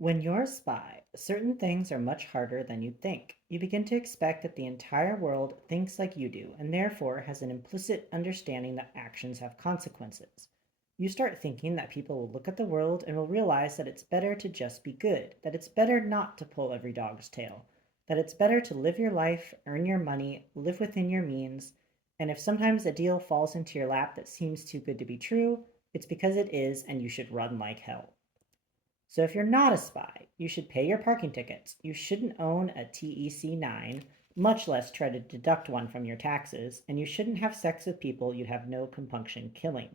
When you're a spy, certain things are much harder than you'd think. You begin to expect that the entire world thinks like you do, and therefore has an implicit understanding that actions have consequences. You start thinking that people will look at the world and will realize that it's better to just be good, that it's better not to pull every dog's tail, that it's better to live your life, earn your money, live within your means, and if sometimes a deal falls into your lap that seems too good to be true, it's because it is, and you should run like hell. So if you're not a spy, you should pay your parking tickets. You shouldn't own a TEC 9, much less try to deduct one from your taxes, and you shouldn't have sex with people you'd have no compunction killing.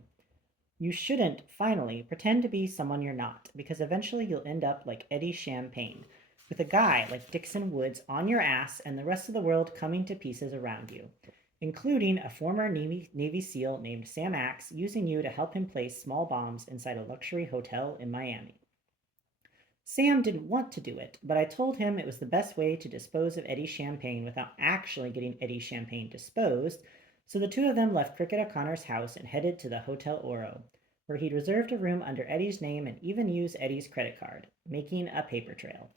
You shouldn't, finally, pretend to be someone you're not, because eventually you'll end up like Eddie Champagne, with a guy like Dixon Woods on your ass and the rest of the world coming to pieces around you, including a former Navy SEAL named Sam Axe using you to help him place small bombs inside a luxury hotel in Miami. Sam didn't want to do it, but I told him it was the best way to dispose of Eddie Champagne without actually getting Eddie Champagne disposed, so the two of them left Cricket O'Connor's house and headed to the Hotel Oro, where he'd reserved a room under Eddie's name and even used Eddie's credit card, making a paper trail.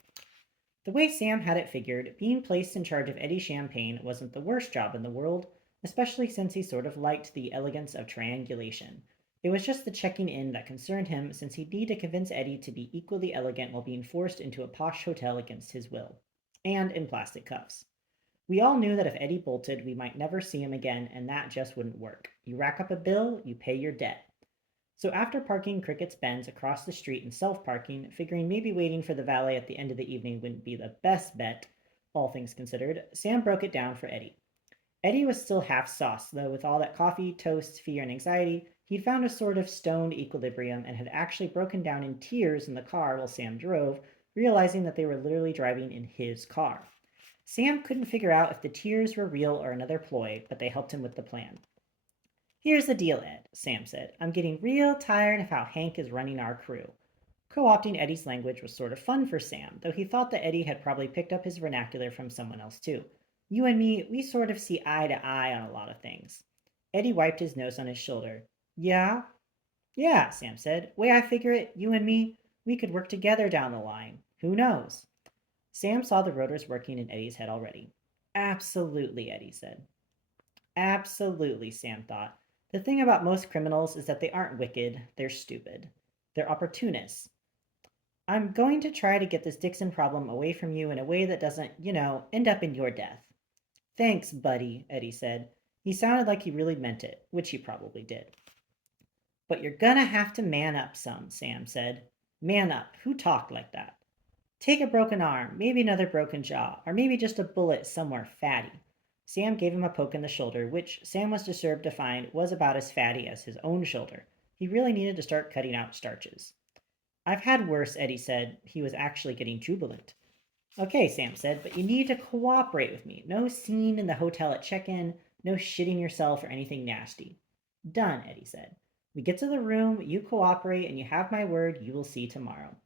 The way Sam had it figured, being placed in charge of Eddie Champagne wasn't the worst job in the world, especially since he sort of liked the elegance of triangulation. It was just the checking in that concerned him, since he'd need to convince Eddie to be equally elegant while being forced into a posh hotel against his will. And in plastic cuffs. We all knew that if Eddie bolted, we might never see him again, and that just wouldn't work. You rack up a bill, you pay your debt. So after parking Cricket's Benz across the street and self-parking, figuring maybe waiting for the valet at the end of the evening wouldn't be the best bet, all things considered, Sam broke it down for Eddie. Eddie was still half sauced, though with all that coffee, toast, fear, and anxiety, he'd found a sort of stoned equilibrium and had actually broken down in tears in the car while Sam drove, realizing that they were literally driving in his car. Sam couldn't figure out if the tears were real or another ploy, but they helped him with the plan. Here's the deal, Ed, Sam said. I'm getting real tired of how Hank is running our crew. Co-opting Eddie's language was sort of fun for Sam, though he thought that Eddie had probably picked up his vernacular from someone else too. You and me, we sort of see eye to eye on a lot of things. Eddie wiped his nose on his shoulder. Yeah? Yeah, Sam said. Way I figure it, you and me, we could work together down the line. Who knows? Sam saw the rotors working in Eddie's head already. Absolutely, Eddie said. Absolutely, Sam thought. The thing about most criminals is that they aren't wicked, they're stupid. They're opportunists. I'm going to try to get this Dixon problem away from you in a way that doesn't, end up in your death. Thanks, buddy, Eddie said. He sounded like he really meant it, which he probably did. But you're gonna have to man up some, Sam said. Man up. Who talked like that? Take a broken arm, maybe another broken jaw, or maybe just a bullet somewhere fatty. Sam gave him a poke in the shoulder, which Sam was disturbed to find was about as fatty as his own shoulder. He really needed to start cutting out starches. I've had worse, Eddie said. He was actually getting jubilant. Okay, Sam said, but you need to cooperate with me. No scene in the hotel at check-in, no shitting yourself or anything nasty. Done, Eddie said. We get to the room, you cooperate, and you have my word you will see tomorrow.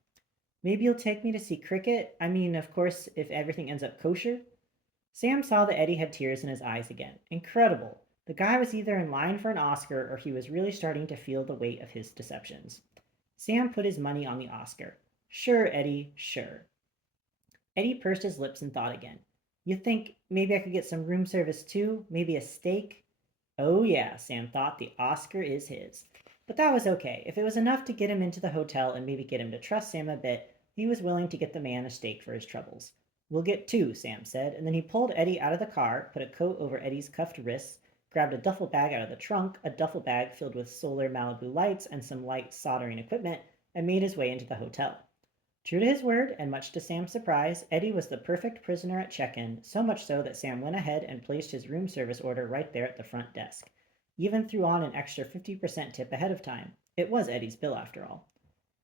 Maybe you'll take me to see cricket? I mean, of course, if everything ends up kosher? Sam saw that Eddie had tears in his eyes again. Incredible. The guy was either in line for an Oscar or he was really starting to feel the weight of his deceptions. Sam put his money on the Oscar. Sure, Eddie, sure. Eddie pursed his lips and thought again. You think maybe I could get some room service too? Maybe a steak? Oh, yeah, Sam thought, the Oscar is his. But that was okay. If it was enough to get him into the hotel and maybe get him to trust Sam a bit, he was willing to get the man a steak for his troubles. We'll get two, Sam said, and then he pulled Eddie out of the car, put a coat over Eddie's cuffed wrists, grabbed a duffel bag out of the trunk, a duffel bag filled with solar Malibu lights and some light soldering equipment, and made his way into the hotel. True to his word, and much to Sam's surprise, Eddie was the perfect prisoner at check-in, so much so that Sam went ahead and placed his room service order right there at the front desk. Even threw on an extra 50% tip ahead of time. It was Eddie's bill after all.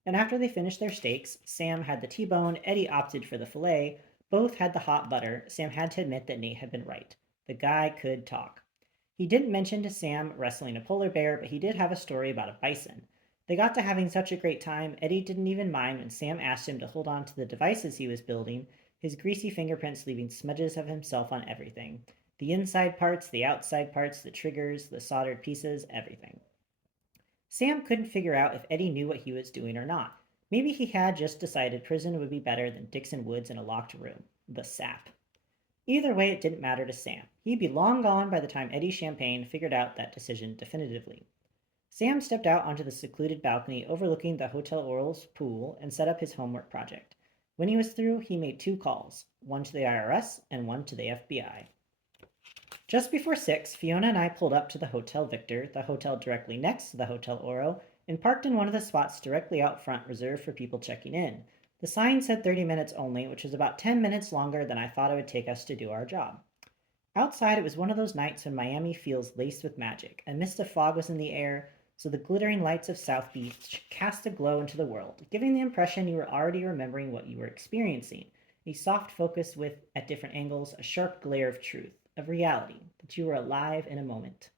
And after they finished their steaks, Sam had the T-bone, Eddie opted for the filet, both had the hot butter. Sam had to admit that Nate had been right. The guy could talk. He didn't mention to Sam wrestling a polar bear, but he did have a story about a bison. They got to having such a great time, Eddie didn't even mind when Sam asked him to hold on to the devices he was building, his greasy fingerprints leaving smudges of himself on everything. The inside parts, the outside parts, the triggers, the soldered pieces, everything. Sam couldn't figure out if Eddie knew what he was doing or not. Maybe he had just decided prison would be better than Dixon Woods in a locked room. The sap. Either way, it didn't matter to Sam. He'd be long gone by the time Eddie Champagne figured out that decision definitively. Sam stepped out onto the secluded balcony overlooking the Hotel Oral's pool and set up his homework project. When he was through, he made two calls, one to the IRS and one to the FBI. Just before 6, Fiona and I pulled up to the Hotel Victor, the hotel directly next to the Hotel Oro, and parked in one of the spots directly out front reserved for people checking in. The sign said 30 minutes only, which was about 10 minutes longer than I thought it would take us to do our job. Outside, it was one of those nights when Miami feels laced with magic. A mist of fog was in the air, so the glittering lights of South Beach cast a glow into the world, giving the impression you were already remembering what you were experiencing. A soft focus with, at different angles, a sharp glare of truth, of reality, that you were alive in a moment.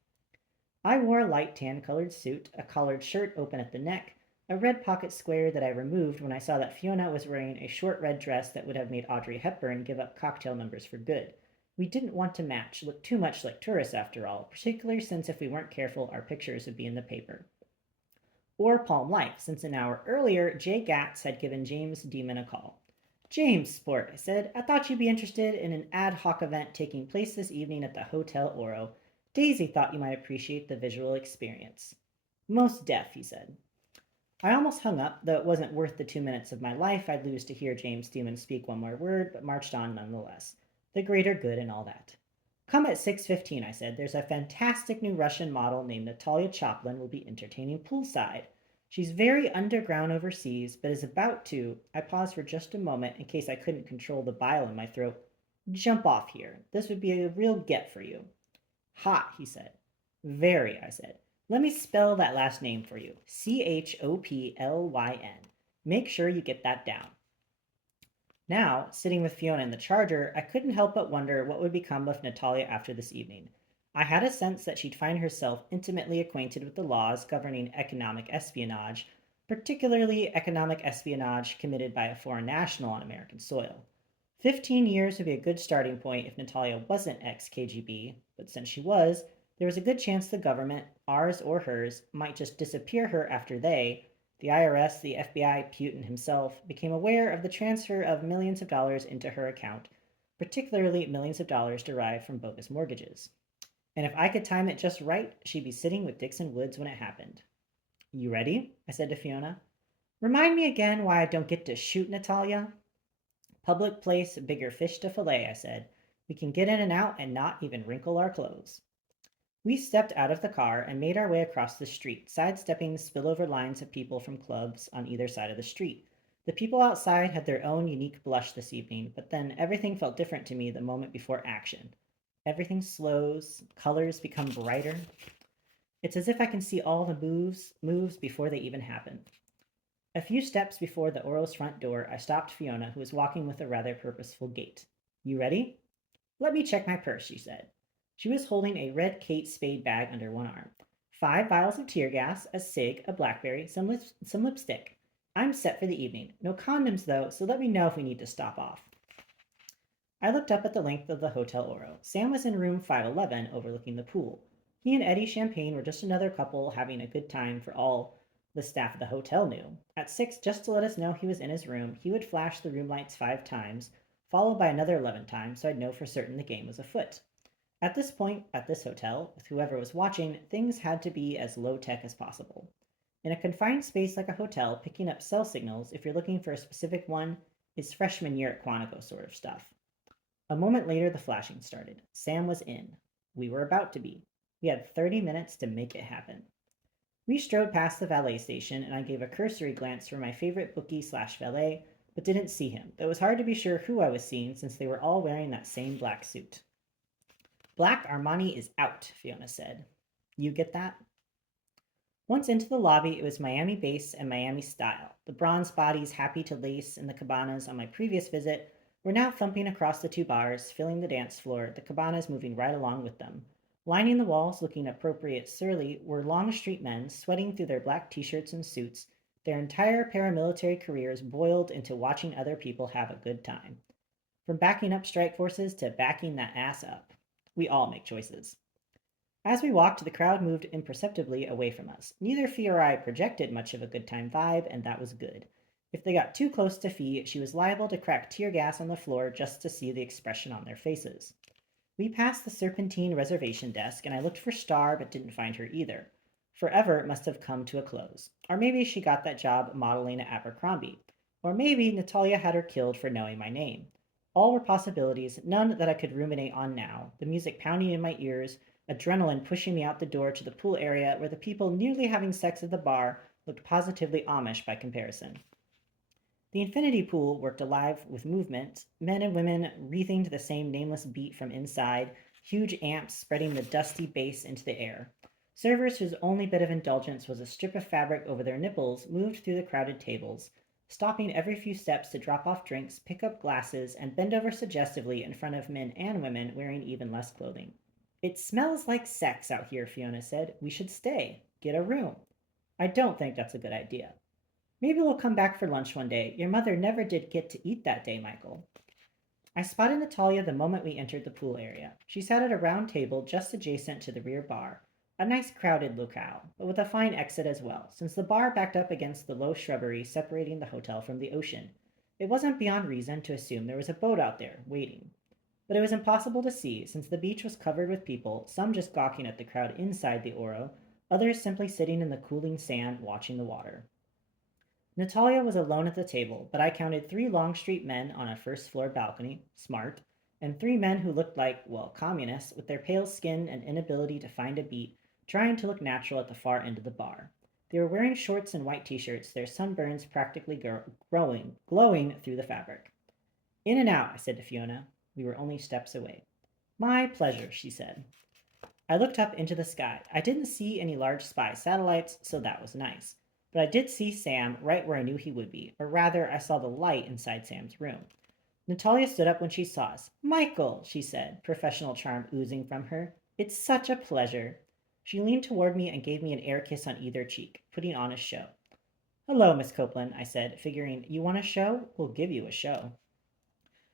I wore a light tan colored suit, a collared shirt open at the neck, a red pocket square that I removed when I saw that Fiona was wearing a short red dress that would have made Audrey Hepburn give up cocktail numbers for good. We didn't want to match, look too much like tourists after all, particularly since if we weren't careful, our pictures would be in the paper. Or Palm Life, since an hour earlier, Jay Gatz had given James Demon a call. James, sport, I said, I thought you'd be interested in an ad hoc event taking place this evening at the Hotel Oro. Daisy thought you might appreciate the visual experience. Most deaf, he said. I almost hung up, though it wasn't worth the 2 minutes of my life I'd lose to hear James Demon speak one more word, but marched on nonetheless. The greater good and all that. Come at 6:15, I said. There's a fantastic new Russian model named Natalia Choplin will be entertaining poolside. She's very underground overseas, but is about to. I paused for just a moment in case I couldn't control the bile in my throat. Jump off here. This would be a real get for you. Hot, he said. Very, I said. Let me spell that last name for you. Choplyn. Make sure you get that down. Now, sitting with Fiona in the charger, I couldn't help but wonder what would become of Natalia after this evening. I had a sense that she'd find herself intimately acquainted with the laws governing economic espionage, particularly economic espionage committed by a foreign national on American soil. 15 years would be a good starting point if Natalia wasn't ex KGB, but since she was, there was a good chance the government, ours or hers, might just disappear her after they, the IRS, the FBI, Putin himself, became aware of the transfer of millions of dollars into her account, particularly millions of dollars derived from bogus mortgages. And if I could time it just right, she'd be sitting with Dixon Woods when it happened. You ready? I said to Fiona. Remind me again why I don't get to shoot Natalia? Public place, bigger fish to fillet, I said. We can get in and out and not even wrinkle our clothes. We stepped out of the car and made our way across the street, sidestepping spillover lines of people from clubs on either side of the street. The people outside had their own unique blush this evening, but then everything felt different to me the moment before action. Everything slows, colors become brighter. It's as if I can see all the moves before they even happen. A few steps before the Oro's front door, I stopped Fiona, who was walking with a rather purposeful gait. You ready? Let me check my purse, she said. She was holding a red Kate Spade bag under one arm. 5 vials of tear gas, a cig, a blackberry, some lipstick. I'm set for the evening. No condoms, though, so let me know if we need to stop off. I looked up at the length of the Hotel Oro. Sam was in room 511, overlooking the pool. He and Eddie Champagne were just another couple having a good time for all the staff of the hotel knew. At 6, just to let us know he was in his room, he would flash the room lights 5 times, followed by another 11 times, so I'd know for certain the game was afoot. At this point, at this hotel, with whoever was watching, things had to be as low-tech as possible. In a confined space like a hotel, picking up cell signals, if you're looking for a specific one, is freshman year at Quantico sort of stuff. A moment later, the flashing started. Sam was in. We were about to be. We had 30 minutes to make it happen. We strode past the valet station, and I gave a cursory glance for my favorite bookie/valet, but didn't see him, though it was hard to be sure who I was seeing since they were all wearing that same black suit. Black Armani is out, Fiona said. You get that? Once into the lobby, it was Miami base and Miami style. The bronze bodies happy to lace in the cabanas on my previous visit were now thumping across the two bars, filling the dance floor, the cabanas moving right along with them. Lining the walls, looking appropriate surly, were long street men sweating through their black t-shirts and suits, their entire paramilitary careers boiled into watching other people have a good time. From backing up strike forces to backing that ass up. We all make choices. As we walked, the crowd moved imperceptibly away from us. Neither Fee or I projected much of a good time vibe, and that was good. If they got too close to Fee, she was liable to crack tear gas on the floor just to see the expression on their faces. We passed the Serpentine reservation desk, and I looked for Star but didn't find her either. Forever must have come to a close. Or maybe she got that job modeling at Abercrombie. Or maybe Natalia had her killed for knowing my name. All were possibilities, none that I could ruminate on now, the music pounding in my ears, adrenaline pushing me out the door to the pool area where the people nearly having sex at the bar looked positively Amish by comparison. The infinity pool worked alive with movement, men and women wreathing to the same nameless beat from inside, huge amps spreading the dusty bass into the air. Servers whose only bit of indulgence was a strip of fabric over their nipples moved through the crowded tables, stopping every few steps to drop off drinks, pick up glasses, and bend over suggestively in front of men and women wearing even less clothing. It smells like sex out here, Fiona said. We should stay. Get a room. I don't think that's a good idea. Maybe we'll come back for lunch one day. Your mother never did get to eat that day, Michael. I spotted Natalia the moment we entered the pool area. She sat at a round table just adjacent to the rear bar, a nice crowded locale, but with a fine exit as well, since the bar backed up against the low shrubbery separating the hotel from the ocean. It wasn't beyond reason to assume there was a boat out there, waiting. But it was impossible to see, since the beach was covered with people, some just gawking at the crowd inside the Oro, others simply sitting in the cooling sand watching the water. Natalia was alone at the table, but I counted 3 Longstreet men on a first floor balcony, smart, and 3 men who looked like, well, communists, with their pale skin and inability to find a beat, trying to look natural at the far end of the bar. They were wearing shorts and white t-shirts, their sunburns practically glowing through the fabric. In and out, I said to Fiona. We were only steps away. My pleasure, she said. I looked up into the sky. I didn't see any large spy satellites, so that was nice. But I did see Sam right where I knew he would be, or rather, I saw the light inside Sam's room. Natalia stood up when she saw us. Michael, she said, professional charm oozing from her. It's such a pleasure. She leaned toward me and gave me an air kiss on either cheek, putting on a show. Hello, Miss Copeland, I said, figuring, you want a show? We'll give you a show.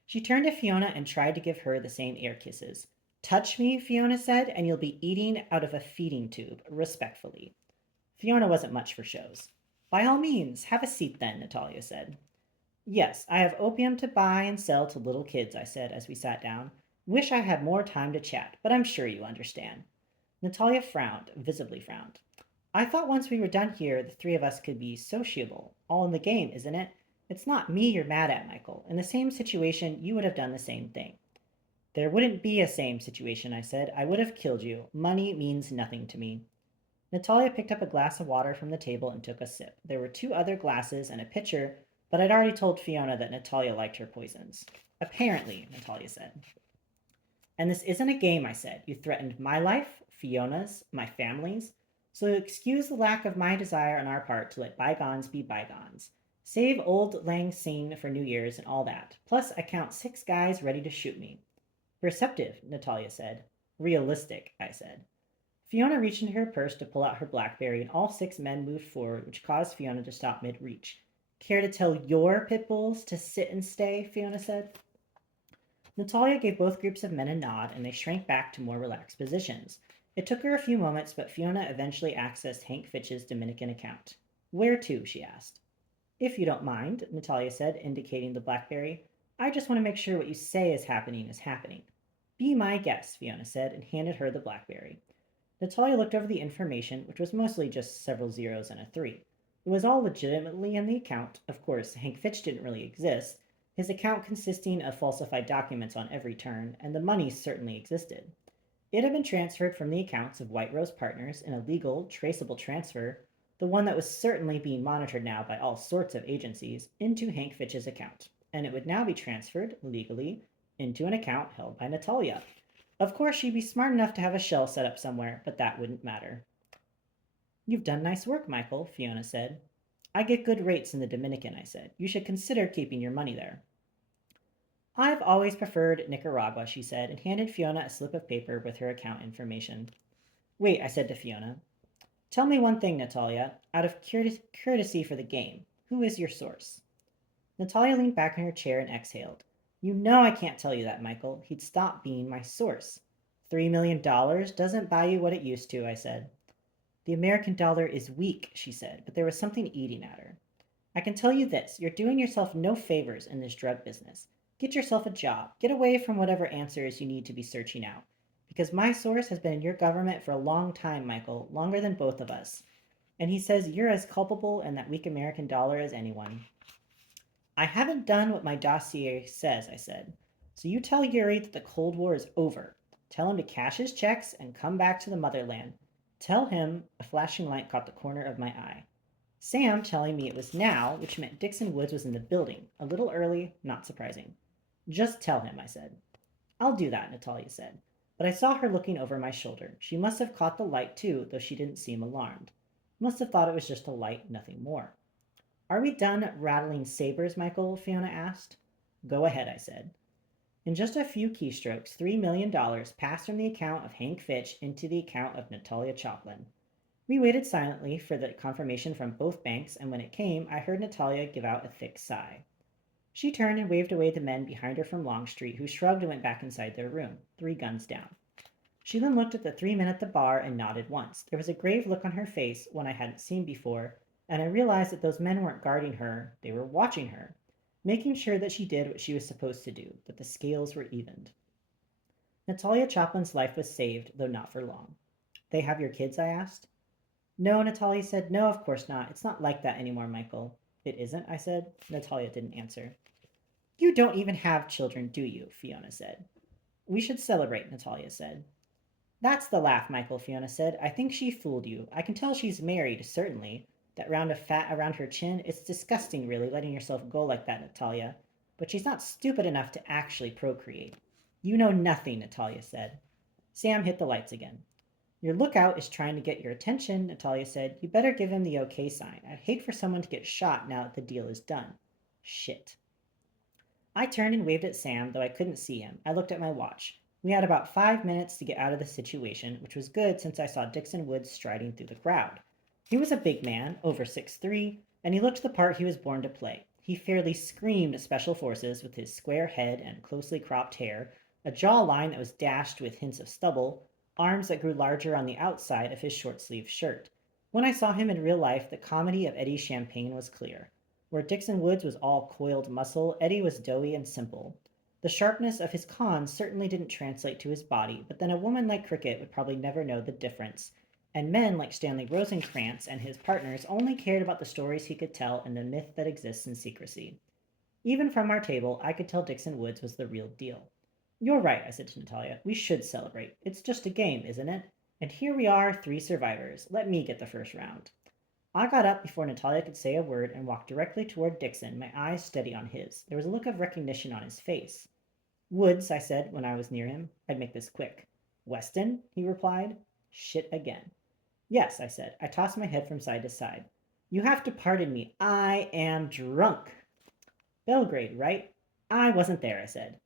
She turned to Fiona and tried to give her the same air kisses. Touch me, Fiona said, and you'll be eating out of a feeding tube, respectfully. Fiona wasn't much for shows. By all means, have a seat then, Natalia said. Yes, I have opium to buy and sell to little kids, I said as we sat down. Wish I had more time to chat, but I'm sure you understand. Natalia frowned, visibly frowned. I thought once we were done here, the 3 of us could be sociable. All in the game, isn't it? It's not me you're mad at, Michael. In the same situation, you would have done the same thing. There wouldn't be a same situation, I said. I would have killed you. Money means nothing to me. Natalia picked up a glass of water from the table and took a sip. There were 2 other glasses and a pitcher, but I'd already told Fiona that Natalia liked her poisons. Apparently, Natalia said. And this isn't a game, I said. You threatened my life, Fiona's, my family's. So excuse the lack of my desire on our part to let bygones be bygones. Save old Lang Syne for New Year's and all that. Plus, I count 6 guys ready to shoot me. Perceptive, Natalia said. Realistic, I said. Fiona reached into her purse to pull out her BlackBerry, and all 6 men moved forward, which caused Fiona to stop mid-reach. Care to tell your pit bulls to sit and stay? Fiona said. Natalia gave both groups of men a nod, and they shrank back to more relaxed positions. It took her a few moments, but Fiona eventually accessed Hank Fitch's Dominican account. Where to? She asked. If you don't mind, Natalia said, indicating the BlackBerry. I just want to make sure what you say is happening is happening. Be my guest, Fiona said, and handed her the BlackBerry. Natalia looked over the information, which was mostly just several zeros and a 3. It was all legitimately in the account. Of course, Hank Fitch didn't really exist, his account consisting of falsified documents on every turn, and the money certainly existed. It had been transferred from the accounts of White Rose Partners in a legal, traceable transfer, the one that was certainly being monitored now by all sorts of agencies, into Hank Fitch's account, and it would now be transferred, legally, into an account held by Natalia. Of course, she'd be smart enough to have a shell set up somewhere, but that wouldn't matter. You've done nice work, Michael, Fiona said. I get good rates in the Dominican, I said. You should consider keeping your money there. I've always preferred Nicaragua, she said, and handed Fiona a slip of paper with her account information. Wait, I said to Fiona. Tell me one thing, Natalia, out of courtesy for the game. Who is your source? Natalia leaned back in her chair and exhaled. You know I can't tell you that, Michael. He'd stop being my source. $3 million doesn't buy you what it used to, I said. The American dollar is weak, she said, but there was something eating at her. I can tell you this, you're doing yourself no favors in this drug business. Get yourself a job. Get away from whatever answers you need to be searching out. Because my source has been in your government for a long time, Michael, longer than both of us. And he says you're as culpable in that weak American dollar as anyone. I haven't done what my dossier says, I said. So you tell Yuri that the Cold War is over. Tell him to cash his checks and come back to the motherland. Tell him a flashing light caught the corner of my eye. Sam telling me it was now, which meant Dixon Woods was in the building. A little early, not surprising. Just tell him, I said. I'll do that, Natalia said. But I saw her looking over my shoulder. She must have caught the light too, though she didn't seem alarmed. Must have thought it was just a light, nothing more. Are we done rattling sabers, Michael? Fiona asked. Go ahead, I said. In just a few keystrokes, $3 million passed from the account of Hank Fitch into the account of Natalia Choplin. We waited silently for the confirmation from both banks, and when it came, I heard Natalia give out a thick sigh. She turned and waved away the men behind her from Longstreet, who shrugged and went back inside their room, 3 guns down. She then looked at the 3 men at the bar and nodded once. There was a grave look on her face, one I hadn't seen before, and I realized that those men weren't guarding her, they were watching her, making sure that she did what she was supposed to do, that the scales were evened. Natalia Choplin's life was saved, though not for long. They have your kids? I asked. No, Natalia said. No, of course not. It's not like that anymore, Michael. It isn't, I said. Natalia didn't answer. You don't even have children, do you? Fiona said. We should celebrate, Natalia said. That's the laugh, Michael, Fiona said. I think she fooled you. I can tell she's married, certainly. That round of fat around her chin, it's disgusting, really, letting yourself go like that, Natalia. But she's not stupid enough to actually procreate. You know nothing, Natalia said. Sam hit the lights again. Your lookout is trying to get your attention, Natalia said. You better give him the okay sign. I'd hate for someone to get shot now that the deal is done. Shit. I turned and waved at Sam, though I couldn't see him. I looked at my watch. We had about 5 minutes to get out of the situation, which was good since I saw Dixon Woods striding through the crowd. He was a big man, over 6'3", and he looked the part he was born to play. He fairly screamed Special Forces with his square head and closely cropped hair, a jawline that was dashed with hints of stubble, arms that grew larger on the outside of his short-sleeved shirt. When I saw him in real life, the comedy of Eddie Champagne was clear. Where Dixon Woods was all coiled muscle, Eddie was doughy and simple. The sharpness of his cons certainly didn't translate to his body, but then a woman like Cricket would probably never know the difference. And men like Stanley Rosencrantz and his partners only cared about the stories he could tell and the myth that exists in secrecy. Even from our table, I could tell Dixon Woods was the real deal. You're right, I said to Natalia. We should celebrate. It's just a game, isn't it? And here we are, 3 survivors. Let me get the first round. I got up before Natalia could say a word and walked directly toward Dixon, my eyes steady on his. There was a look of recognition on his face. Woods, I said when I was near him. I'd make this quick. Weston, he replied. Shit again. Yes, I said. I tossed my head from side to side. You have to pardon me. I am drunk. Belgrade, right? I wasn't there, I said.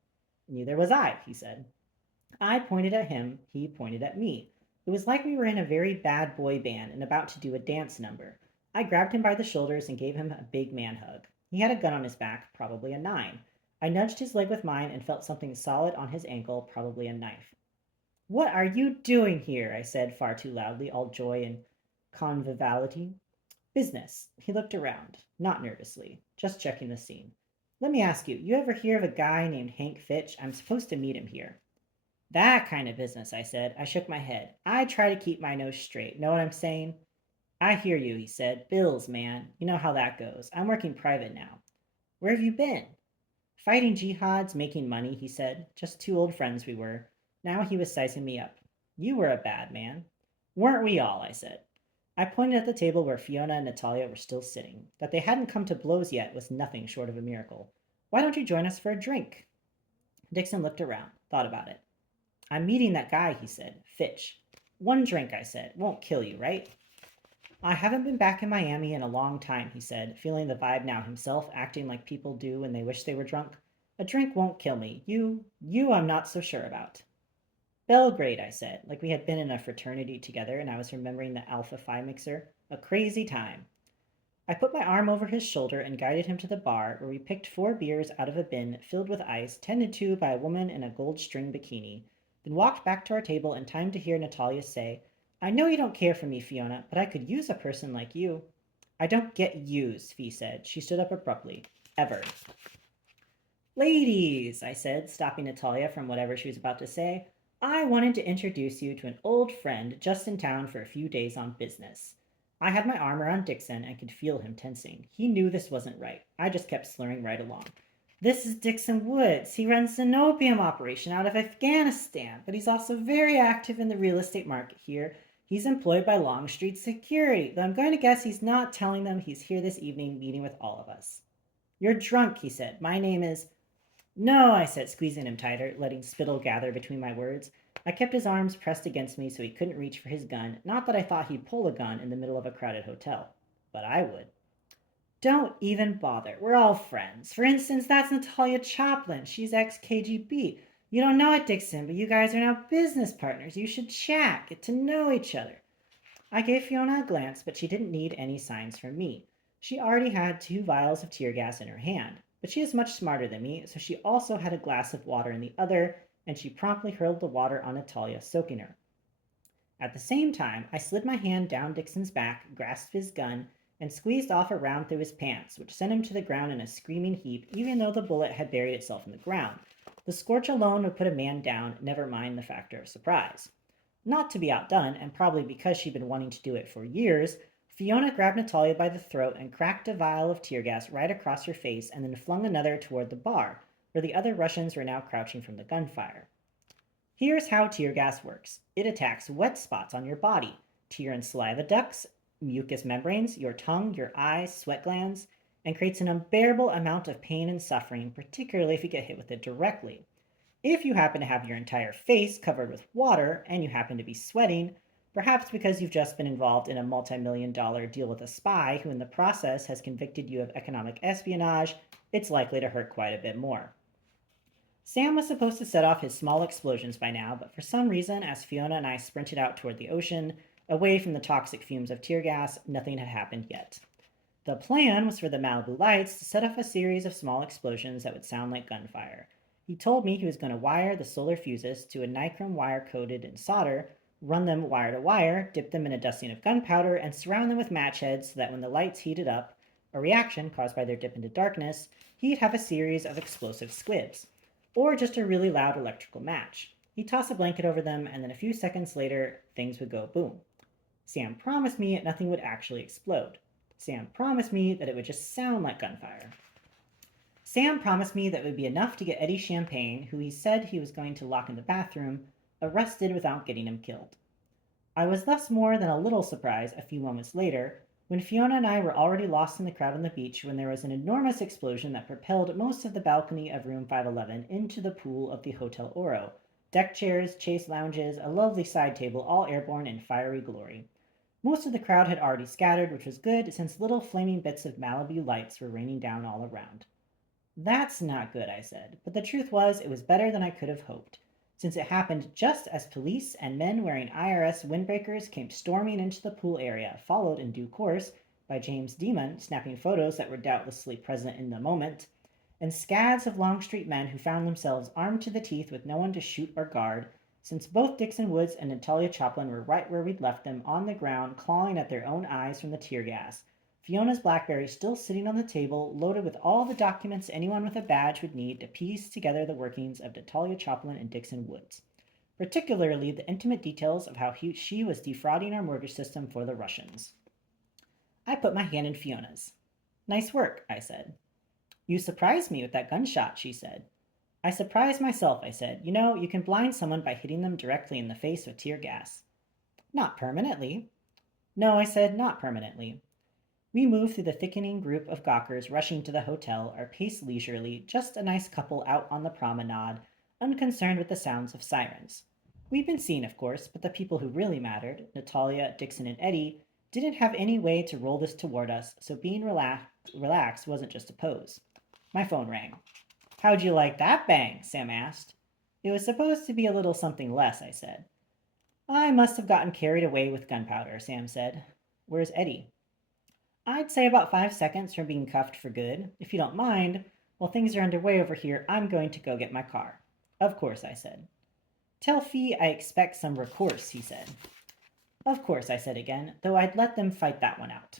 Neither was I, he said. I pointed at him. He pointed at me. It was like we were in a very bad boy band and about to do a dance number. I grabbed him by the shoulders and gave him a big man hug. He had a gun on his back, probably a 9. I nudged his leg with mine and felt something solid on his ankle, probably a knife. What are you doing here? I said far too loudly, all joy and conviviality. Business. He looked around, not nervously, just checking the scene. Let me ask you, you ever hear of a guy named Hank Fitch? I'm supposed to meet him here. That kind of business, I said. I shook my head. I try to keep my nose straight. Know what I'm saying? I hear you, he said. Bills, man. You know how that goes. I'm working private now. Where have you been? Fighting jihads, making money, he said. Just 2 old friends we were. Now he was sizing me up. You were a bad man. Weren't we all, I said. I pointed at the table where Fiona and Natalia were still sitting. That they hadn't come to blows yet was nothing short of a miracle. Why don't you join us for a drink? Dixon looked around, thought about it. I'm meeting that guy, he said. Fitch. 1 drink, I said. Won't kill you, right? I haven't been back in Miami in a long time, he said, feeling the vibe now himself, acting like people do when they wish they were drunk. A drink won't kill me. You I'm not so sure about. Belgrade, I said, like we had been in a fraternity together and I was remembering the Alpha Phi mixer. A crazy time. I put my arm over his shoulder and guided him to the bar, where we picked 4 beers out of a bin filled with ice, tended to by a woman in a gold string bikini, then walked back to our table in time to hear Natalia say, I know you don't care for me, Fiona, but I could use a person like you. I don't get used, Fee said. She stood up abruptly. Ever. Ladies, I said, stopping Natalia from whatever she was about to say, I wanted to introduce you to an old friend just in town for a few days on business. I had my arm around Dixon and could feel him tensing. He knew this wasn't right. I just kept slurring right along. This is Dixon Woods. He runs an opium operation out of Afghanistan, but he's also very active in the real estate market here. He's employed by Longstreet Security, though I'm going to guess he's not telling them he's here this evening meeting with all of us. You're drunk, he said. My name is no, I said, squeezing him tighter, letting spittle gather between my words. I kept his arms pressed against me so he couldn't reach for his gun. Not that I thought he'd pull a gun in the middle of a crowded hotel, but I would. Don't even bother. We're all friends. For instance, that's Natalia Chaplin. She's ex-KGB. You don't know it, Dixon, but you guys are now business partners. You should chat, get to know each other. I gave Fiona a glance, but she didn't need any signs from me. She already had 2 vials of tear gas in her hand, but she is much smarter than me, so she also had a glass of water in the other, and she promptly hurled the water on Natalia, soaking her. At the same time, I slid my hand down Dixon's back, grasped his gun, and squeezed off a round through his pants, which sent him to the ground in a screaming heap, even though the bullet had buried itself in the ground. The scorch alone would put a man down, never mind the factor of surprise. Not to be outdone, and probably because she'd been wanting to do it for years, Fiona grabbed Natalia by the throat and cracked a vial of tear gas right across her face and then flung another toward the bar, where the other Russians were now crouching from the gunfire. Here's how tear gas works. It attacks wet spots on your body, tear and saliva ducts, mucous membranes, your tongue, your eyes, sweat glands, and creates an unbearable amount of pain and suffering, particularly if you get hit with it directly. If you happen to have your entire face covered with water and you happen to be sweating, perhaps because you've just been involved in a multi-million-dollar deal with a spy who in the process has convicted you of economic espionage, it's likely to hurt quite a bit more. Sam was supposed to set off his small explosions by now, but for some reason, as Fiona and I sprinted out toward the ocean, away from the toxic fumes of tear gas, nothing had happened yet. The plan was for the Malibu Lights to set off a series of small explosions that would sound like gunfire. He told me he was going to wire the solar fuses to a nichrome wire coated in solder, run them wire to wire, dip them in a dusting of gunpowder, and surround them with match heads so that when the lights heated up, a reaction caused by their dip into darkness, he'd have a series of explosive squibs. Or just a really loud electrical match. He'd toss a blanket over them, and then a few seconds later, things would go boom. Sam promised me nothing would actually explode. Sam promised me that it would just sound like gunfire. Sam promised me that it would be enough to get Eddie Champagne, who he said he was going to lock in the bathroom, arrested without getting him killed. I was thus more than a little surprised a few moments later when Fiona and I were already lost in the crowd on the beach when there was an enormous explosion that propelled most of the balcony of room 511 into the pool of the Hotel Oro. Deck chairs, chase lounges, a lovely side table, all airborne in fiery glory. Most of the crowd had already scattered, which was good since little flaming bits of Malibu lights were raining down all around. That's not good, I said, but the truth was it was better than I could have hoped, since it happened just as police and men wearing IRS windbreakers came storming into the pool area, followed in due course by James Demon snapping photos that were doubtlessly present in the moment, and scads of Longstreet men who found themselves armed to the teeth with no one to shoot or guard, since both Dixon Woods and Natalia Chaplin were right where we'd left them on the ground clawing at their own eyes from the tear gas, Fiona's BlackBerry still sitting on the table, loaded with all the documents anyone with a badge would need to piece together the workings of Natalia Chaplin and Dixon Woods, particularly the intimate details of how she was defrauding our mortgage system for the Russians. I put my hand in Fiona's. Nice work, I said. You surprised me with that gunshot, she said. I surprised myself, I said. You know, you can blind someone by hitting them directly in the face with tear gas. Not permanently. No, I said, not permanently. We moved through the thickening group of gawkers rushing to the hotel, our pace leisurely, just a nice couple out on the promenade, unconcerned with the sounds of sirens. We'd been seen, of course, but the people who really mattered, Natalia, Dixon, and Eddie, didn't have any way to roll this toward us, so being relaxed wasn't just a pose. My phone rang. How'd you like that bang? Sam asked. It was supposed to be a little something less, I said. I must have gotten carried away with gunpowder, Sam said. Where's Eddie? I'd say about 5 seconds from being cuffed for good. If you don't mind, while things are underway over here, I'm going to go get my car. Of course, I said. Tell Fee I expect some recourse, he said. Of course, I said again, though I'd let them fight that one out.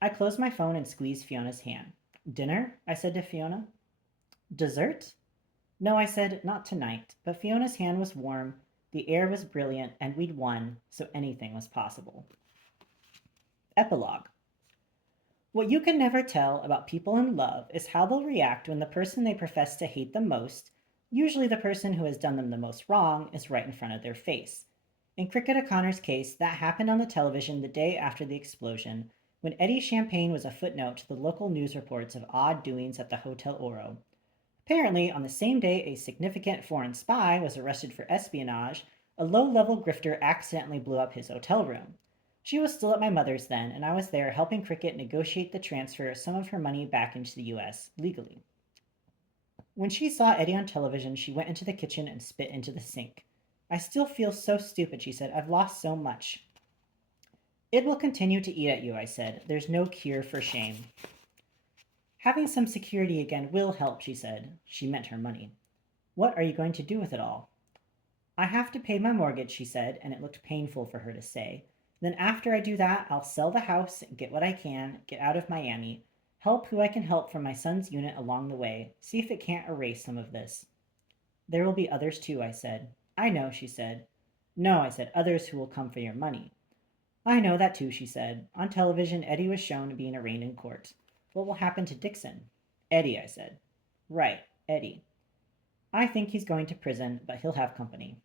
I closed my phone and squeezed Fiona's hand. Dinner? I said to Fiona. Dessert? No, I said, not tonight. But Fiona's hand was warm, the air was brilliant, and we'd won, so anything was possible. Epilogue. What you can never tell about people in love is how they'll react when the person they profess to hate the most, usually the person who has done them the most wrong, is right in front of their face. In Cricket O'Connor's case, that happened on the television the day after the explosion, when Eddie Champagne was a footnote to the local news reports of odd doings at the Hotel Oro. Apparently, on the same day a significant foreign spy was arrested for espionage, a low-level grifter accidentally blew up his hotel room. She was still at my mother's then, and I was there helping Cricket negotiate the transfer of some of her money back into the US legally. When she saw Eddie on television, she went into the kitchen and spit into the sink. I still feel so stupid, she said. I've lost so much. It will continue to eat at you, I said. There's no cure for shame. Having some security again will help, she said. She meant her money. What are you going to do with it all? I have to pay my mortgage, she said, and it looked painful for her to say. Then after I do that, I'll sell the house, get what I can, get out of Miami, help who I can help from my son's unit along the way, see if it can't erase some of this. There will be others too, I said. I know, she said. No, I said, others who will come for your money. I know that too, she said. On television, Eddie was shown being arraigned in court. What will happen to Dixon? Eddie, I said. Right, Eddie. I think he's going to prison, but he'll have company.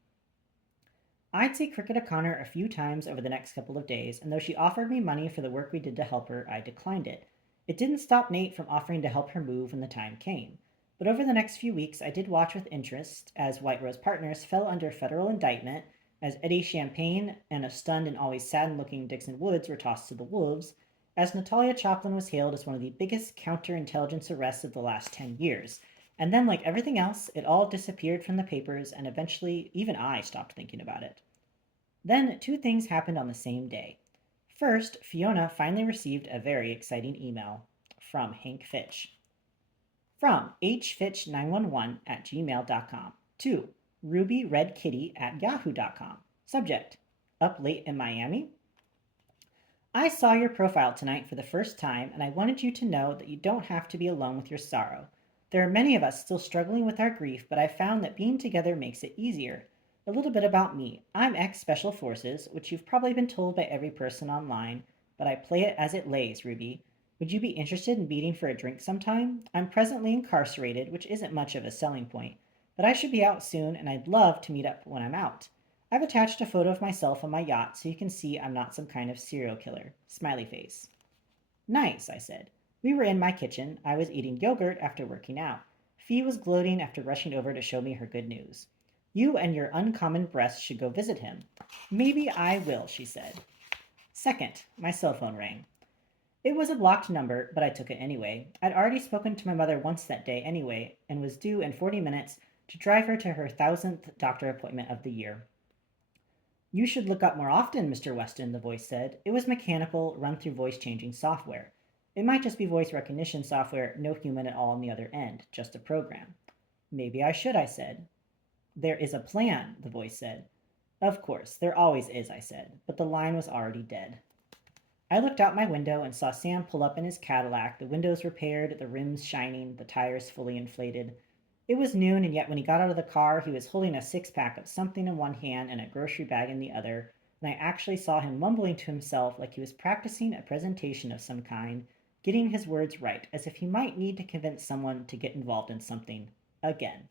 I'd see Cricket O'Connor a few times over the next couple of days, and though she offered me money for the work we did to help her, I declined it. It didn't stop Nate from offering to help her move when the time came. But over the next few weeks, I did watch with interest as White Rose Partners fell under federal indictment, as Eddie Champagne and a stunned and always saddened-looking Dixon Woods were tossed to the wolves, as Natalia Choplin was hailed as one of the biggest counterintelligence arrests of the last 10 years. And then, like everything else, it all disappeared from the papers, and eventually even I stopped thinking about it. Then two things happened on the same day. First, Fiona finally received a very exciting email from Hank Fitch. From hfitch911@gmail.com to rubyredkitty@yahoo.com. Subject: Up late in Miami? I saw your profile tonight for the first time, and I wanted you to know that you don't have to be alone with your sorrow. There are many of us still struggling with our grief, but I've found that being together makes it easier. A little bit about me. I'm ex-Special Forces, which you've probably been told by every person online, but I play it as it lays, Ruby. Would you be interested in meeting for a drink sometime? I'm presently incarcerated, which isn't much of a selling point, but I should be out soon, and I'd love to meet up when I'm out. I've attached a photo of myself on my yacht so you can see I'm not some kind of serial killer. Smiley face. Nice, I said. We were in my kitchen. I was eating yogurt after working out. Fee was gloating after rushing over to show me her good news. You and your uncommon breasts should go visit him. Maybe I will, she said. Second, my cell phone rang. It was a blocked number, but I took it anyway. I'd already spoken to my mother once that day anyway, and was due in 40 minutes to drive her to her 1000th doctor appointment of the year. You should look up more often, Mr. Weston, the voice said. It was mechanical, run through voice-changing software. It might just be voice recognition software, no human at all on the other end, just a program. Maybe I should, I said. There is a plan, the voice said. Of course, there always is, I said, but the line was already dead. I looked out my window and saw Sam pull up in his Cadillac, the windows repaired, the rims shining, the tires fully inflated. It was noon, and yet when he got out of the car, he was holding a six-pack of something in one hand and a grocery bag in the other, and I actually saw him mumbling to himself like he was practicing a presentation of some kind, getting his words right, as if he might need to convince someone to get involved in something again.